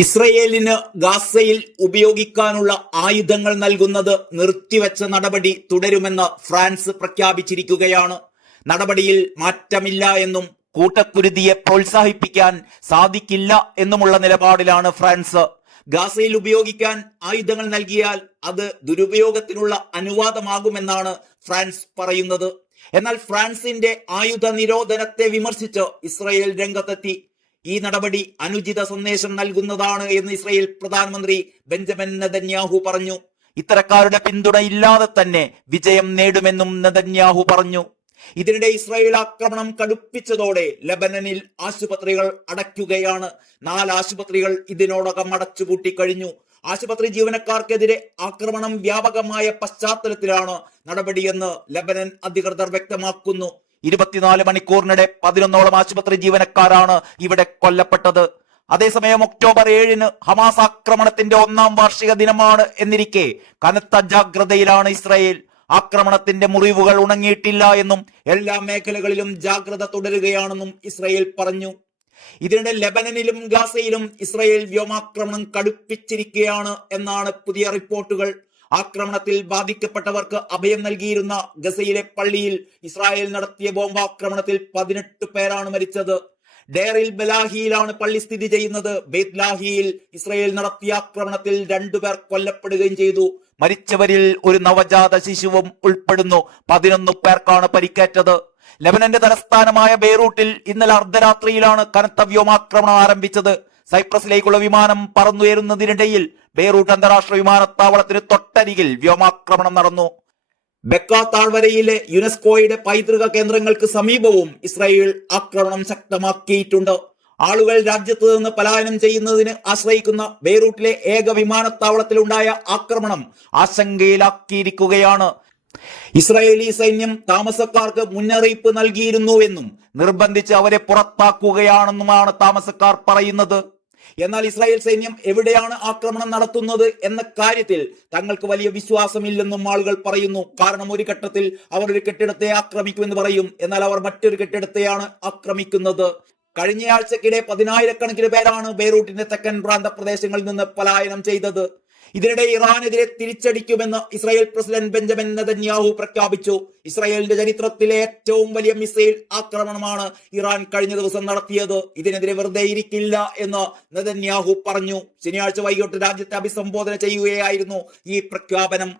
ഇസ്രയേലിന് ഗാസയിൽ ഉപയോഗിക്കാനുള്ള ആയുധങ്ങൾ നൽകുന്നത് നിർത്തിവെച്ച നടപടി തുടരുമെന്ന് ഫ്രാൻസ് പ്രഖ്യാപിച്ചിരിക്കുകയാണ്. നടപടിയിൽ മാറ്റമില്ല എന്നും കൂട്ടക്കുരുതിയെ പ്രോത്സാഹിപ്പിക്കാൻ സാധിക്കില്ല എന്നുമുള്ള നിലപാടിലാണ് ഫ്രാൻസ്. ഗാസയിൽ ഉപയോഗിക്കാൻ ആയുധങ്ങൾ നൽകിയാൽ അത് ദുരുപയോഗത്തിനുള്ള അനുവാദമാകുമെന്നാണ് ഫ്രാൻസ് പറയുന്നത്. എന്നാൽ ഫ്രാൻസിന്റെ ആയുധ നിരോധനത്തെ വിമർശിച്ച് ഇസ്രയേൽ രംഗത്തെത്തി. ഈ നടപടി അനുചിത സന്ദേശം നൽകുന്നതാണ് എന്ന് ഇസ്രയേൽ പ്രധാനമന്ത്രി ബെഞ്ചമിൻ നെതന്യാഹു പറഞ്ഞു. ഇത്തരക്കാരുടെ പിന്തുണ ഇല്ലാതെ തന്നെ വിജയം നേടുമെന്നും നെതന്യാഹു പറഞ്ഞു. ഇതിനിടെ ഇസ്രായേൽ ആക്രമണം കടുപ്പിച്ചതോടെ ലെബനനിൽ ആശുപത്രികൾ അടയ്ക്കുകയാണ്. 4 ആശുപത്രികൾ ഇതിനോടകം അടച്ചുപൂട്ടി കഴിഞ്ഞു. ആശുപത്രി ജീവനക്കാർക്കെതിരെ ആക്രമണം വ്യാപകമായ പശ്ചാത്തലത്തിലാണ് നടപടിയെന്ന് ലെബനൻ അധികൃതർ വ്യക്തമാക്കുന്നു. 24 മണിക്കൂറിനിടെ 11ഓളം ആശുപത്രി ജീവനക്കാരാണ് ഇവിടെ കൊല്ലപ്പെട്ടത്. അതേസമയം ഒക്ടോബർ 7 ഹമാസ് ആക്രമണത്തിന്റെ 1-ാം വാർഷിക ദിനമാണ് എന്നിരിക്കെ കനത്ത ജാഗ്രതയിലാണ് ഇസ്രായേൽ. ആക്രമണത്തിന്റെ മുറിവുകൾ ഉണങ്ങിയിട്ടില്ല എന്നും എല്ലാ മേഖലകളിലും ജാഗ്രത തുടരുകയാണെന്നും ഇസ്രായേൽ പറഞ്ഞു. ഇതിനിടെ ലെബനനിലും ഗാസയിലും ഇസ്രായേൽ വ്യോമാക്രമണം കടുപ്പിച്ചിരിക്കുകയാണ് എന്നാണ് പുതിയ റിപ്പോർട്ടുകൾ. ആക്രമണത്തിൽ ബാധിക്കപ്പെട്ടവർക്ക് അഭയം നൽകിയിരുന്ന ഗസയിലെ പള്ളിയിൽ ഇസ്രായേൽ നടത്തിയ ബോംബാക്രമണത്തിൽ 18 പേരാണ് മരിച്ചത്. ഡെയറിൽ ബലാഹിയിലാണ് പള്ളി സ്ഥിതി ചെയ്യുന്നത്. ബെത്ലാഹിയിൽ ഇസ്രായേൽ നടത്തിയ ആക്രമണത്തിൽ 2 പേർ കൊല്ലപ്പെടുകയും ചെയ്തു. മരിച്ചവരിൽ ഒരു നവജാത ശിശുവും ഉൾപ്പെടുന്നു. 11 പേർക്കാണ് പരിക്കേറ്റത്. ലെബനന്റെ തലസ്ഥാനമായ ബെയ്റൂട്ടിൽ ഇന്നലെ അർദ്ധരാത്രിയിലാണ് കനത്ത വ്യോമാക്രമണം ആരംഭിച്ചത്. സൈപ്രസിലേക്കുള്ള വിമാനം പറന്നുയരുന്നതിനിടയിൽ ബെയ്റൂട്ട് അന്താരാഷ്ട്ര വിമാനത്താവളത്തിന് തൊട്ടരികിൽ വ്യോമാക്രമണം നടന്നു. ബെക്ക താഴ്വരയിലെ യുനെസ്കോയുടെ പൈതൃക കേന്ദ്രങ്ങൾക്ക് സമീപവും ഇസ്രായേൽ ആക്രമണം ശക്തമാക്കിയിട്ടുണ്ട്. ആളുകൾ രാജ്യത്ത് നിന്ന് പലായനം ചെയ്യുന്നതിന് ആശ്രയിക്കുന്ന ബെയ്റൂട്ടിലെ ഏക വിമാനത്താവളത്തിലുണ്ടായ ആക്രമണം ആശങ്കയിലാക്കിയിരിക്കുകയാണ്. ഇസ്രായേലി സൈന്യം താമസക്കാർക്ക് മുന്നറിയിപ്പ് നൽകിയിരുന്നുവെന്നും നിർബന്ധിച്ച് അവരെ പുറത്താക്കുകയാണെന്നുമാണ് താമസക്കാർ പറയുന്നത്. എന്നാൽ ഇസ്രായേൽ സൈന്യം എവിടെയാണ് ആക്രമണം നടത്തുന്നത് എന്ന കാര്യത്തിൽ തങ്ങൾക്ക് വലിയ വിശ്വാസമില്ലെന്നും ആളുകൾ പറയുന്നു. കാരണം ഒരു ഘട്ടത്തിൽ അവർ ഒരു കെട്ടിടത്തെ ആക്രമിക്കുമെന്ന് പറയും, എന്നാൽ അവർ മറ്റൊരു കെട്ടിടത്തെയാണ് ആക്രമിക്കുന്നത്. കഴിഞ്ഞയാഴ്ചക്കിടെ 10,000-കണക്കിന് പേരാണ് ബെയ്റൂട്ടിന്റെ തെക്കൻ പ്രാന്ത പ്രദേശങ്ങളിൽ നിന്ന് പലായനം ചെയ്തത്. ഇതിനിടെ ഇറാനെതിരെ തിരിച്ചടിക്കുമെന്ന് ഇസ്രായേൽ പ്രസിഡന്റ് ബെഞ്ചമിൻ നെതന്യാഹു പ്രഖ്യാപിച്ചു. ഇസ്രായേലിന്റെ ചരിത്രത്തിലെ ഏറ്റവും വലിയ മിസൈൽ ആക്രമണമാണ് ഇറാൻ കഴിഞ്ഞ ദിവസം നടത്തിയത്. ഇതിനെതിരെ വെറുതെ ഇരിക്കില്ല എന്ന് നെതന്യാഹു പറഞ്ഞു. ശനിയാഴ്ച വൈകിട്ട് രാജ്യത്തെ അഭിസംബോധന ചെയ്യുകയായിരുന്നു ഈ പ്രഖ്യാപനം.